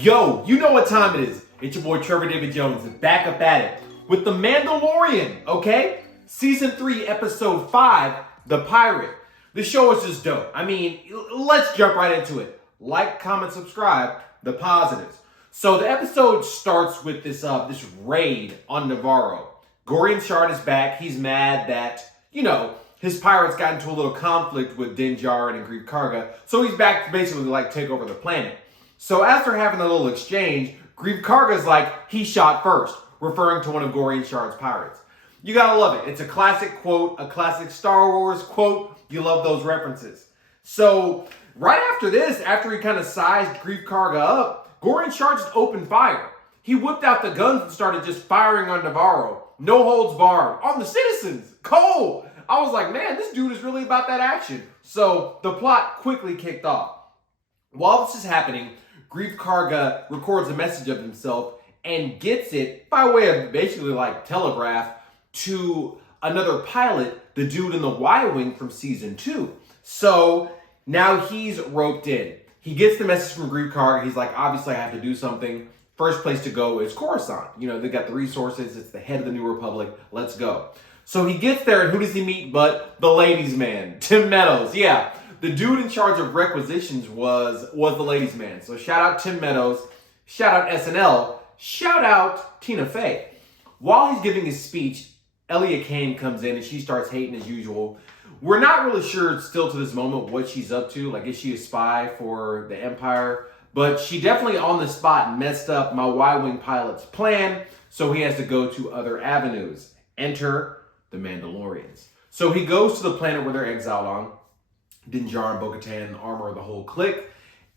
Yo, you know what time it is. It's your boy Trevor David Jones back up at it with The Mandalorian, okay? Season 3, Episode 5, The Pirate. The show is just dope. I mean, let's jump right into it. Like, comment, subscribe, the positives. So the episode starts with this raid on Navarro. Gorian Shard is back. He's mad that, his pirates got into a little conflict with Din Djarin and Greef Karga. So he's back to basically take over the planet. So after having a little exchange, Greef Karga's like, he shot first, referring to one of Gorian Shard's pirates. You gotta love it. It's a classic quote, a classic Star Wars quote. You love those references. So right after this, after he kind of sized Greef Karga up, Gorian Shard just opened fire. He whipped out the guns and started just firing on Navarro. No holds barred. On the citizens. Cold. I was like, man, this dude is really about that action. So the plot quickly kicked off. While this is happening, Greef Karga records a message of himself and gets it by way of basically telegraph to another pilot, the dude in the Y-Wing from Season 2. So now he's roped in. He gets the message from Greef Karga. He's like, obviously I have to do something. First place to go is Coruscant. They got the resources. It's the head of the New Republic. Let's go. So he gets there, and who does he meet but the ladies' man, Tim Meadows. Yeah, the dude in charge of requisitions was the ladies' man. So shout out Tim Meadows. Shout out SNL. Shout out Tina Fey. While he's giving his speech, Elia Kane comes in, and she starts hating as usual. We're not really sure still to this moment what she's up to. Is she a spy for the Empire? But she definitely on the spot messed up my Y-Wing pilot's plan, so he has to go to other avenues. Enter the Mandalorians. So he goes to the planet where they're exiled on. Din Djarin, Bo-Katan, Armor, the whole clique.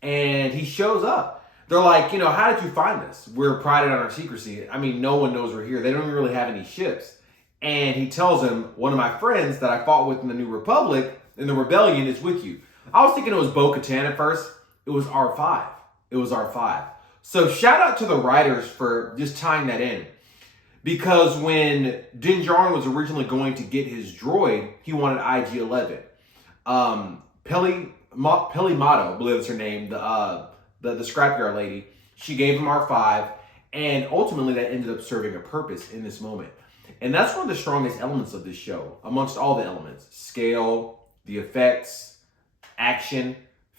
And he shows up. They're like, how did you find us? We're prided on our secrecy. I mean, no one knows we're here. They don't really have any ships. And he tells him, one of my friends that I fought with in the New Republic, in the Rebellion, is with you. I was thinking it was Bo-Katan at first. It was R5. It was R5. So shout out to the writers for just tying that in. Because when Din Djarin was originally going to get his droid, he wanted IG-11. Peli Motto, I believe that's her name, the scrapyard lady, she gave him R5, and ultimately that ended up serving a purpose in this moment. And that's one of the strongest elements of this show, amongst all the elements. Scale, the effects, action,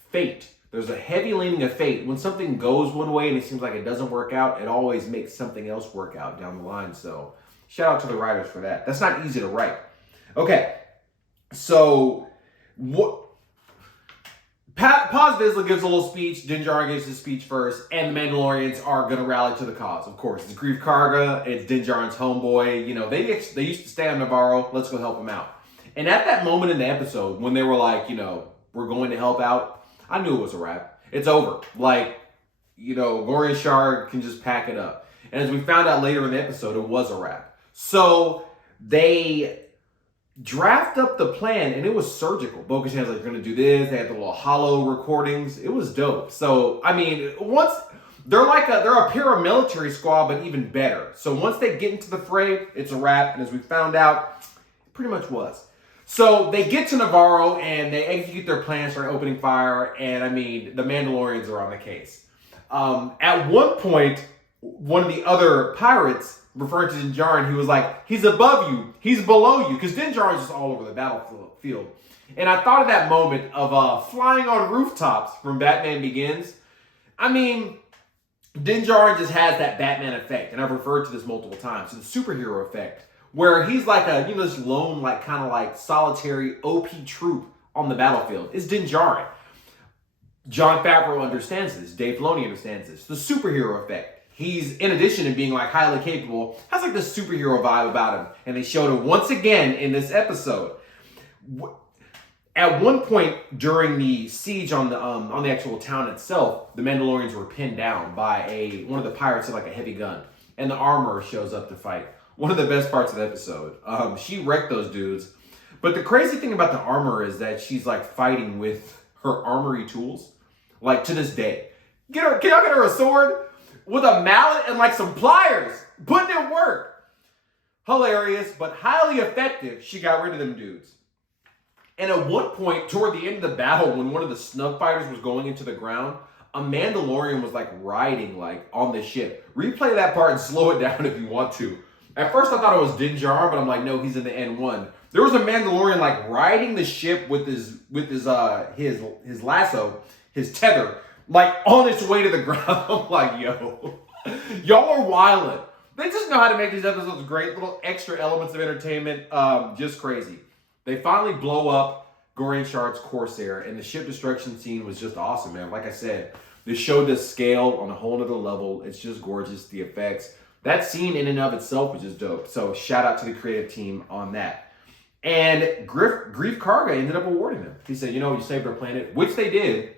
fate. There's a heavy leaning of fate. When something goes one way and it seems like it doesn't work out, it always makes something else work out down the line. So shout out to the writers for that. That's not easy to write. Okay, so Paz Vizsla gives a little speech. Din Djarin gives his speech first, and the Mandalorians are going to rally to the cause. Of course, it's Greef Karga. It's Din Djarin's homeboy. They used to stay on Navarro. Let's go help him out. And at that moment in the episode, when they were like, we're going to help out, I knew it was a wrap. It's over. Gorian Shard can just pack it up. And as we found out later in the episode, it was a wrap. So they draft up the plan, and it was surgical. Bo-Katan's like, you're going to do this. They had the little hollow recordings. It was dope. So, I mean, once they're a paramilitary squad, but even better. So once they get into the fray, it's a wrap. And as we found out, it pretty much was. So they get to Navarro and they execute their plan, start opening fire, and I mean, the Mandalorians are on the case. At one point, one of the other pirates, referring to Din Djarin, he was like, he's above you, he's below you, because Din Djarin's just all over the battlefield. And I thought of that moment of flying on rooftops from Batman Begins. I mean, Din Djarin just has that Batman effect, and I've referred to this multiple times, so the superhero effect, where he's like this lone, solitary OP troop on the battlefield. It's Din Djarin. Jon Favreau understands this. Dave Filoni understands this. The superhero effect. He's, in addition to being highly capable, has this superhero vibe about him. And they showed it once again in this episode. At one point during the siege on the actual town itself, the Mandalorians were pinned down by one of the pirates with a heavy gun. And the armorer shows up to fight. One of the best parts of the episode. She wrecked those dudes. But the crazy thing about the armor is that she's fighting with her armory tools. To this day. Can y'all get her a sword? With a mallet and some pliers. Putting in work. Hilarious, but highly effective. She got rid of them dudes. And at one point, toward the end of the battle, when one of the snug fighters was going into the ground, a Mandalorian was like riding like on the ship. Replay that part and slow it down if you want to. At first I thought it was Din Djarin, but I'm like, no, he's in the N1. There was a Mandalorian like riding the ship with his lasso, his tether, like on its way to the ground. I'm like, yo, y'all are wildin'. They just know how to make these episodes great, little extra elements of entertainment, just crazy. They finally blow up Gorian Shard's Corsair, and the ship destruction scene was just awesome, man. Like I said, the show does scale on a whole nother level. It's just gorgeous, the effects. That scene in and of itself was just dope. So shout out to the creative team on that. And Grief Karga ended up awarding him. He said, you saved our planet, which they did.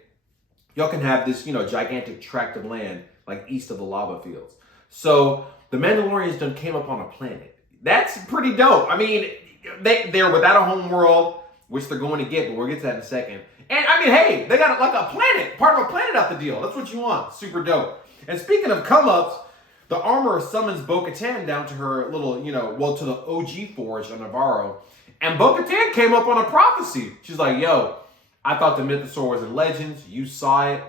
Y'all can have this, gigantic tract of land like east of the lava fields. So the Mandalorians done came up on a planet. That's pretty dope. I mean, they're without a home world, which they're going to get, but we'll get to that in a second. And I mean, hey, they got like a planet, part of a planet out the deal. That's what you want. Super dope. And speaking of come-ups, the armorer summons Bo-Katan down to her little, to the OG forge on Navarro. And Bo-Katan came up on a prophecy. She's like, yo, I thought the Mythosaur was in Legends. You saw it.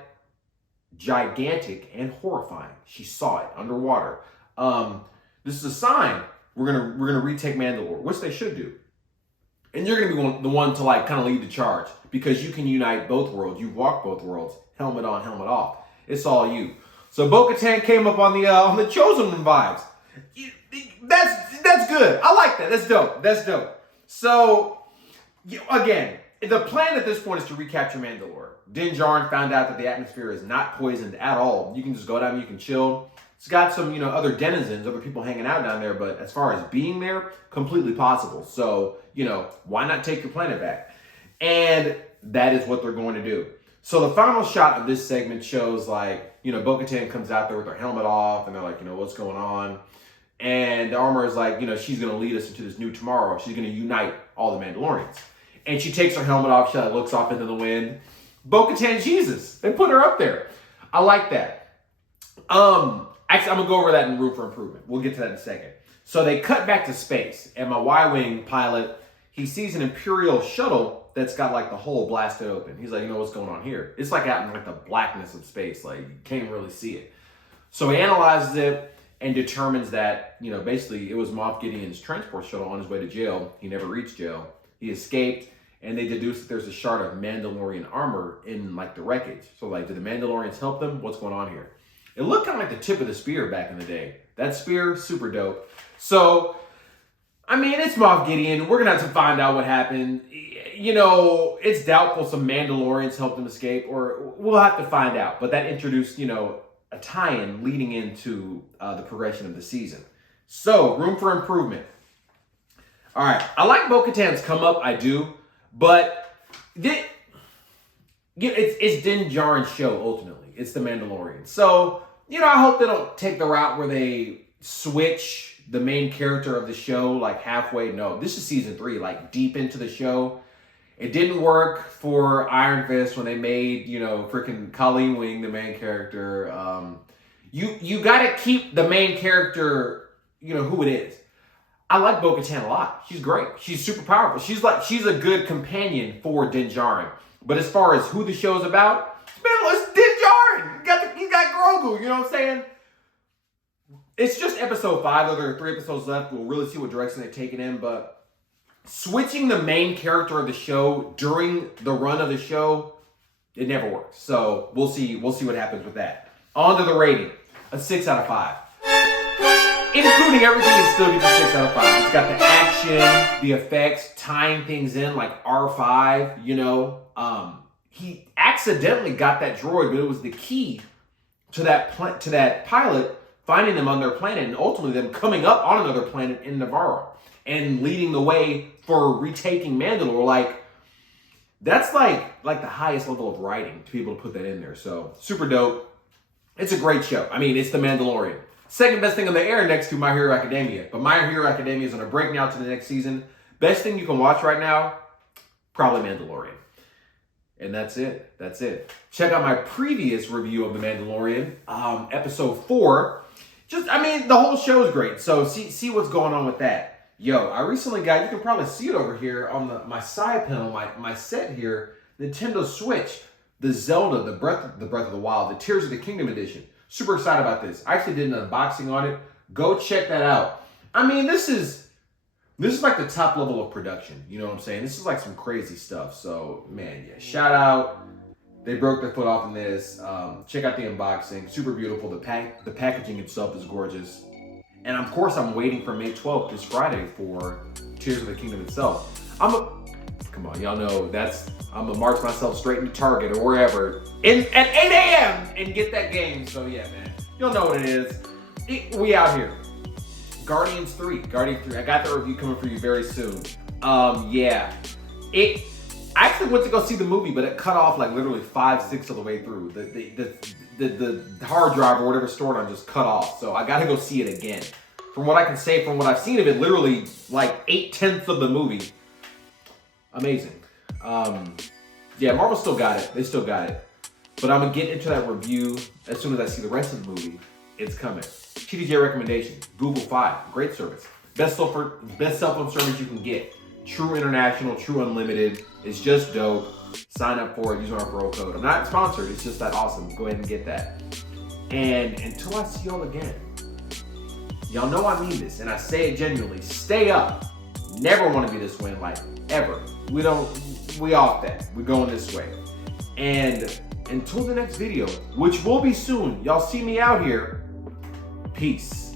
Gigantic and horrifying. She saw it underwater. This is a sign we're gonna retake Mandalore, which they should do. And you're gonna be the one to like kind of lead the charge because you can unite both worlds. You walk both worlds, helmet on, helmet off. It's all you. So Bo-Katan came up on the Chosen One vibes. That's good. I like that. That's dope. That's dope. So again, the plan at this point is to recapture Mandalore. Din Djarin found out that the atmosphere is not poisoned at all. You can just go down, you can chill. It's got some, other denizens, other people hanging out down there, but as far as being there, completely possible. So, why not take your planet back? And that is what they're going to do. So the final shot of this segment shows like, Bo-Katan comes out there with her helmet off and they're like, what's going on? And the armor is like, she's going to lead us into this new tomorrow. She's going to unite all the Mandalorians. And she takes her helmet off. She like, looks off into the wind. Bo-Katan Jesus. They put her up there. I like that. Actually, I'm going to go over that in Room for Improvement. We'll get to that in a second. So they cut back to space. And my Y-Wing pilot, he sees an Imperial shuttle that's got like the hole blasted open. He's like, what's going on here? It's like out in like the blackness of space. Like you can't really see it. So he analyzes it and determines that, basically it was Moff Gideon's transport shuttle on his way to jail. He never reached jail. He escaped. And they deduce that there's a shard of Mandalorian armor in like the wreckage. So like, did the Mandalorians help them? What's going on here? It looked kind of like the tip of the spear back in the day. That spear, super dope. So, I mean, it's Moff Gideon. We're going to have to find out what happened. It's doubtful some Mandalorians helped him escape, or we'll have to find out. But that introduced, a tie-in leading into the progression of the season. So, room for improvement. All right. I like Bo-Katan's come up. I do. But it's Din Djarin's show, ultimately. It's the Mandalorian. So, I hope they don't take the route where they switch the main character of the show like halfway. No, this is season 3, like deep into the show. It didn't work for Iron Fist when they made, freaking Colleen Wing the main character. You got to keep the main character, who it is. I like Bo-Katan a lot. She's great. She's super powerful. She's a good companion for Din Djarin. But as far as who the show's about, it's Din Djarin. You got Grogu. You know what I'm saying? It's just episode 5. There are 3 episodes left. We'll really see what direction they're taking in. But switching the main character of the show during the run of the show, it never works. So we'll see what happens with that. On to the rating. A 6 out of 5. Including everything, it still gets a 6 out of 5. It's got the action, the effects, tying things in like R5, He accidentally got that droid, but it was the key to that pilot finding them on their planet and ultimately them coming up on another planet in Navarro and leading the way for retaking Mandalore. Like, that's like the highest level of writing to be able to put that in there. So, super dope. It's a great show. I mean, it's The Mandalorian. Second best thing on the air next to My Hero Academia. But My Hero Academia is on a break now to the next season. Best thing you can watch right now, probably Mandalorian. And that's it. That's it. Check out my previous review of The Mandalorian, episode 4. The whole show is great. So see what's going on with that. Yo, I recently got, you can probably see it over here on my side panel, my set here, Nintendo Switch. the Zelda, the Breath of the Wild, the Tears of the Kingdom edition. Super excited about this. I actually did an unboxing on it. Go check that out. I mean, this is like the top level of production. You know what I'm saying? This is like some crazy stuff. So, man, yeah, shout out. They broke their foot off in this. Check out the unboxing. Super beautiful. The packaging itself is gorgeous. And of course, I'm waiting for May 12th, this Friday, for Tears of the Kingdom itself. Come on, y'all know I'm gonna march myself straight into Target or wherever at 8 a.m. and get that game. So yeah, man, you'll know what it is. We out here. Guardians 3. I got the review coming for you very soon. Yeah. I actually went to go see the movie, but it cut off like literally 5/6 of the way through. The hard drive or whatever stored on just cut off. So I gotta go see it again. From what I can say, from what I've seen of it, literally like 8/10 of the movie. Amazing. Yeah, Marvel still got it. They still got it. But I'm gonna get into that review as soon as I see the rest of the movie. It's coming. TDJ Recommendations, Google Fi, great service. Best cell phone service you can get. True international, true unlimited. It's just dope. Sign up for it, use our referral code. I'm not sponsored, it's just that awesome. Go ahead and get that. And until I see y'all again, y'all know I mean this, and I say it genuinely, stay up. Never want to be this way in life, ever. We off that. We're going this way. And until the next video, which will be soon, y'all see me out here. Peace.